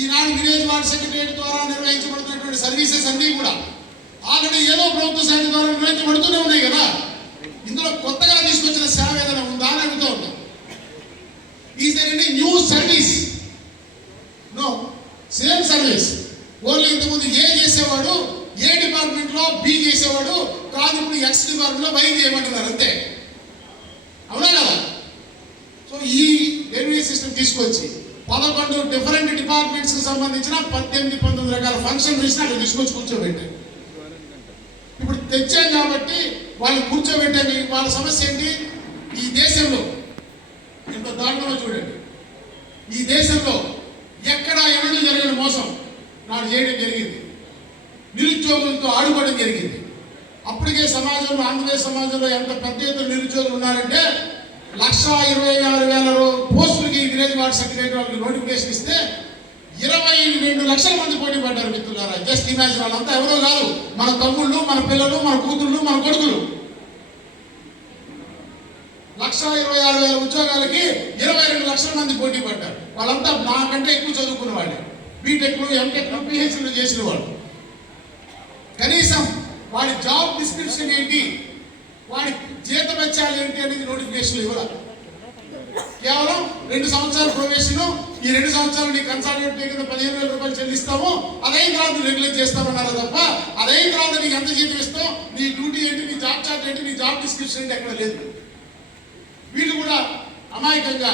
ఈనాడు village ward secretary ద్వారా నిర్వహించబడుతున్నటువంటి services అన్నీ కూడా ఆల్రెడీ ఏదో ప్రభుత్వ శాఖ ద్వారా నిర్వహించబడుతూనే ఉన్నాయి కదా. ఇందులో కొత్తగా తీసుకొచ్చిన సేవ ఏదైనా ఉందా అని అడుగుతూ ఉంటాం. Is there any new service? No, same service. Only ఇంతకుముందు ఏ చేసేవాడు ఏ డిపార్ట్మెంట్లో బి చేసేవాడు కాదు, ఇప్పుడు ఎక్స్ డిపార్ట్మెంట్లో వై చేయమంటున్నారు అంతే. అవునా కదా? సో ఈ రెవెన్యూ సిస్టమ్ తీసుకొచ్చి 11 డిఫరెంట్ డిపార్ట్మెంట్స్కి సంబంధించిన 18-19 రకాల ఫంక్షన్ లిస్ట్ అక్కడ తీసుకొచ్చి కూర్చోబెట్టారు. ఇప్పుడు తెచ్చాం కాబట్టి వాళ్ళు కూర్చోబెట్టాలి. వాళ్ళ సమస్య ఏంటి? ఈ దేశంలో ఎంత దారుణమో చూడండి. ఈ దేశంలో ఎక్కడ ఎవరు జరిగిన మోసం నాడు చేయడం జరిగింది. నిరుద్యోగులతో ఆడుకోవడం జరిగింది. అప్పటికే సమాజంలో, ఆంధ్రప్రదేశ్ సమాజంలో ఎంత పెద్ద ఎత్తున నిరుద్యోగులు ఉన్నారంటే 1,26,600 పోస్టులకి విలేజ్ వార్డ్ సెక్రటరీ వాళ్ళకి నోటిఫికేషన్ ఇస్తే 22 లక్షల మంది పోటీ పడ్డారు. మిత్రులారా, జస్ట్ ఇమాజిన్. వాళ్ళంతా ఎవరో కాదు, మన తమ్ముళ్ళు, మన పిల్లలు, మన కూతుళ్ళు, మన కొడుకులు. 1,26,600 ఉద్యోగాలకి 22 లక్షల మంది పోటీ పడ్డారు. వాళ్ళంతా నాకంటే ఎక్కువ చదువుకున్న వాళ్ళే, బీటెక్లు, ఎంటెక్లు, పిహెచ్లు చేసిన వాళ్ళు. కనీసం వాడి జాబ్ డిస్క్రిప్షన్ ఏంటి, వాడి జీతం వెచ్చాలు ఏంటి అనేది నోటిఫికేషన్ ఇవ్వాలి. కేవలం 2 సంవత్సరాల ప్రొబేషన్, ఈ 2 సంవత్సరాలు నీ కన్సల్టెంట్ కింద 15,000 రూపాయలు చెల్లిస్తాము, అదైన తర్వాత రెగ్యులేట్ చేస్తామన్నారా తప్ప అదైన తర్వాత నీకు ఎంత జీతం ఇస్తావు, నీ డ్యూటీ ఏంటి, నీ జాబ్ చార్ట్ ఏంటి, నీ జాబ్ డిస్క్రిప్షన్ ఏంటి ఎక్కడ లేదు. వీళ్ళు కూడా అమాయకంగా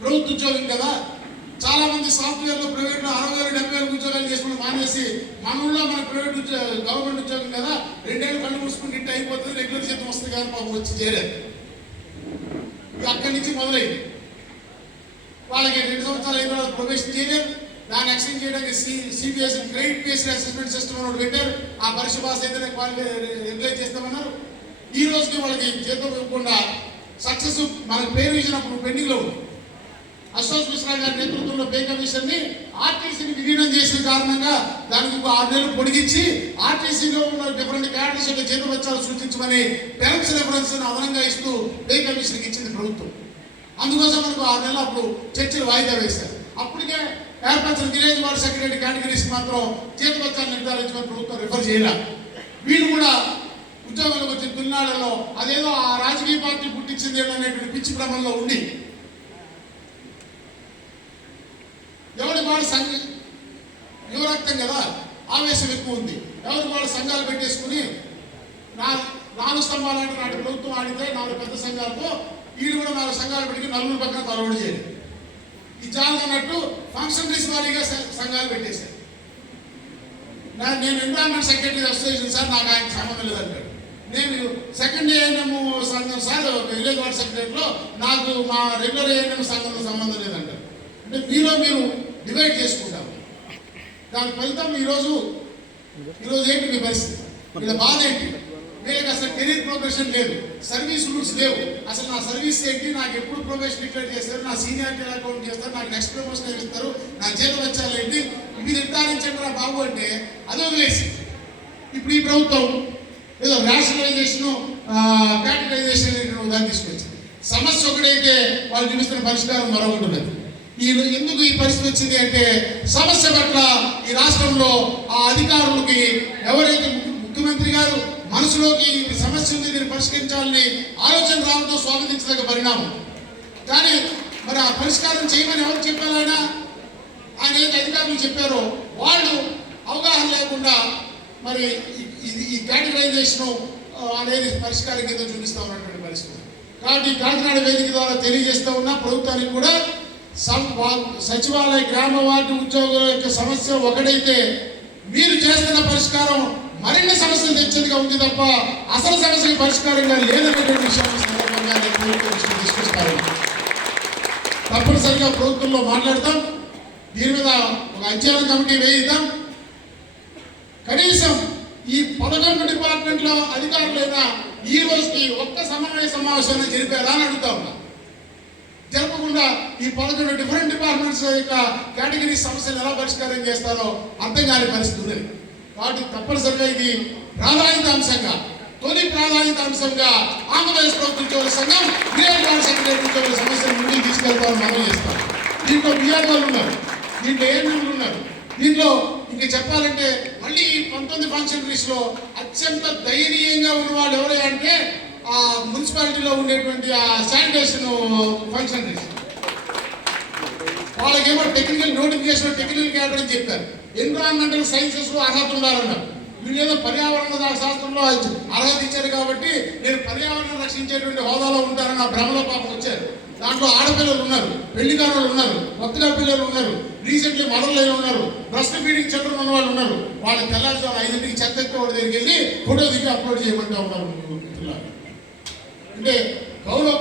ప్రభుత్వ ఉద్యోగం కదా, చాలా మంది సాఫ్ట్వేర్లో ప్రైవేట్లో 60,000-70,000 ఉద్యోగాలు చేసుకుని మానేసి మన ఊళ్ళో మన ప్రైవేట్ గవర్నమెంట్ ఉద్యోగం కదా 2 ఏళ్ళు కళ్ళు మూసుకుని ఇంటి అయిపోతుంది, రెగ్యులర్ జీతం వస్తుంది కానీ పాపం వచ్చి చేరారు. అక్కడి నుంచి మొదలైంది. వాళ్ళకి 2 సంవత్సరాలు అయిన తర్వాత ప్రొబేషన్ చేయలేరు. దాన్ని ఎక్స్టెండ్ చేయడానికి CBS credit based assessment system ఒకటి పెట్టారు. ఆ పరీక్ష పాస్ అయితేనే రెగ్యులేట్ చేస్తామన్నారు. ఈ రోజుకి వాళ్ళకి జీతం ఇవ్వకుండా సక్సెస్ మనకు పేరు ఇచ్చినప్పుడు పెండింగ్లో ఉంది. అశోక్ మిశ్రా గారి నేతృత్వంలో పే కమిషన్ ని ఆర్టీసీని విలీనం చేసిన కారణంగా దానికి 6 నెలలు పొడిగించి ఆర్టీసీలో ఉన్న డిఫరెంట్ క్యాడర్స్ యొక్క జీతం వెచ్చాలు సూచించమని టర్మ్స్ రెఫరెన్స్ అదనంగా ఇస్తూ పే కమిషన్కి ఇచ్చింది ప్రభుత్వం. అందుకోసం మనకు 6 నెలలు అప్పుడు చర్చలు వాయిదా వేశారు. అప్పటికే ఏర్పరిచిన విలేజ్ వార్డ్ సెక్రటరీ కేటగిరీస్ మాత్రం జీత వెచ్చాలు నిర్ధారించమని ప్రభుత్వం రిఫర్ చేయాల. వీళ్ళు కూడా ఉద్యోగాలకు వచ్చిన తొలినాళ్లలో అదేదో ఆ రాజకీయ పార్టీ పుట్టించింది అనేటువంటి పిచ్చి భ్రమంలో ఉండి ఎవరికి వాడు యువరక్తం కదా, ఆవేశం ఎక్కువ ఉంది. ఎవరికి వాడు సంఘాలు పెట్టేసుకుని 4 స్తంభాలు అంటే నాటి ప్రభుత్వం ఆడితే 4 పెద్ద సంఘాలతో వీళ్ళు కూడా 4 సంఘాలు పెట్టి నలుగురు పక్కన తలవడి చేయాలి. ఈ జాగ్రత్త అన్నట్టు ఫంక్షన్ లిస్ట్ వారీగా సంఘాలు పెట్టేశారు. నేను ఎన్విరాన్మెంట్ సెక్రటరీ అసోసియేషన్ సార్, నాకు ఆయన సంబంధం లేదంటాడు. నేను సెకండ్ ఏఎన్ఎం సంఘం సార్, విలేజ్ వార్డ్ సెక్రటరీలో నాకు మా రెగ్యులర్ ఏఎన్ఎం సంఘంలో సంబంధం లేదంటారు. అంటే మీరు డివైడ్ చేసుకుంటారు. దాని ఫలితం ఈరోజు ఏంటి మీ పరిస్థితి? వీళ్ళ బాధ ఏంటి? వీళ్ళకి అసలు కెరీర్ ప్రోగ్రెషన్ లేదు, సర్వీస్ రూల్స్ లేవు. అసలు నా సర్వీస్ ఏంటి, నాకు ఎప్పుడు ప్రొబేషన్ డిక్లేర్ చేస్తారు, నా సీనియారిటీ ఎలా కౌంట్ చేస్తారు, నాకు నెక్స్ట్ ప్రమోషన్ ఇస్తారు, నా జీతం వచ్చాలి ఏంటి, ఇవి నిర్ధారించండి రా బాబు అంటే అది వదిలేసి ఇప్పుడు ఈ ప్రభుత్వం ఏదో రేషనలైజేషన్, కేటగరైజేషన్ దాన్ని తీసుకొచ్చింది. సమస్య ఒకటైతే వాళ్ళు చూపిస్తున్న పరిష్కారం మరొకటి ఉన్నది. ఎందుకు ఈ పరిస్థితి వచ్చింది అంటే సమస్య పట్ల ఈ రాష్ట్రంలో ఆ అధికారులకి ఎవరైతే ముఖ్యమంత్రి గారు మనసులోకి సమస్య ఉంది, దీన్ని పరిష్కరించాలని ఆలోచన రావడంతో స్వాగతించదగ్గ పరిణామం. కానీ మరి ఆ పరిష్కారం చేయమని ఎవరు చెప్పారు? ఆయన ఏదైతే అధికారులు చెప్పారో వాళ్ళు అవగాహన లేకుండా మరి ఈ కేటగరైజేషన్ అనేది పరిష్కారం కింద చూపిస్తా ఉన్నటువంటి పరిస్థితి. కాబట్టి కాకినాడ వేదిక ద్వారా తెలియజేస్తూ ఉన్న ప్రభుత్వానికి కూడా సచివాలయ గ్రామ వార్డు ఉద్యోగుల యొక్క సమస్య ఒకటైతే మీరు చేస్తున్న పరిష్కారం మరిన్ని సమస్యలు తెచ్చేదిగా ఉంది తప్ప అసలు సమస్యకి పరిష్కారంగా లేదనేటువంటి విషయాన్ని సందర్భంగా తీసుకొస్తారు. తప్పనిసరిగా ప్రభుత్వంలో మాట్లాడతాం, దీని మీద ఒక అధ్యయన కమిటీ వేయిద్దాం. కనీసం ఈ 11 డిపార్ట్మెంట్లో అధికారులైనా ఈ రోజుకి ఒక్క సమన్వయ సమావేశాన్ని జరిపారా అని అడుగుతా ఉన్నా. జరపకుండా ఈ 11 డిఫరెంట్ డిపార్ట్మెంట్స్ యొక్క కేటగిరీ సమస్యలు ఎలా పరిష్కారం చేస్తారో అర్థం కాని పరిస్థితి ఉంది. కాబట్టి తప్పనిసరిగా ఇది ప్రాధాన్యత అంశంగా, తొలి ప్రాధాన్యత అంశంగా ఆంధ్రప్రదేశ్ ప్రభుత్వ ఉద్యోగుల సంఘం విలేజ్ వార్డ్ సెక్రటరీ ఉద్యోగుల సమస్యలు ముందుకు తీసుకెళ్తామని మనం చేస్తాం. దీంట్లో బిఆర్ఓలు ఉన్నారు, దీంట్లో ఏఎన్ఎంలు ఉన్నారు. దీంట్లో ఇంక చెప్పాలంటే మళ్ళీ 19 ఫంక్షనరీస్ లో అత్యంత దయనీయంగా ఉన్న వాళ్ళు ఎవరే అంటే ఆ మున్సిపాలిటీలో ఉండేటువంటి ఆ శానిటేషన్ ఫంక్షనరీస్. వాళ్ళకేమో టెక్నికల్ నోటిఫికేషన్ టెక్నికల్ క్యాడర్ అని చెప్పారు. ఎన్విరాన్మెంటల్ సైన్సెస్ లో అర్హత ఉండాలన్నారు. వీళ్ళేదో పర్యావరణ శాస్త్రంలో అర్హత ఇచ్చారు కాబట్టి నేను పర్యావరణం రక్షించేటువంటి హోదాలో ఉంటారని ఆ భ్రమలో పాపం వచ్చారు. దాంట్లో ఆడపిల్లలు ఉన్నారు, పెళ్లికారులు ఉన్నారు, కొత్తగా పిల్లలు ఉన్నారు, రీసెంట్లీ మదర్లు ఉన్నారు, బ్రెస్ట్ ఫీడింగ్ చిల్డ్రన్ ఉన్న వాళ్ళు ఉన్నారు. వాళ్ళ తెల్లారుజాము 5ంటికి చెత్త ఎత్తుకోవడం దగ్గరికి వెళ్ళి ఫోటో దిగి అప్లోడ్ చేయమంటా ఉన్నారు. అంటే గౌరవ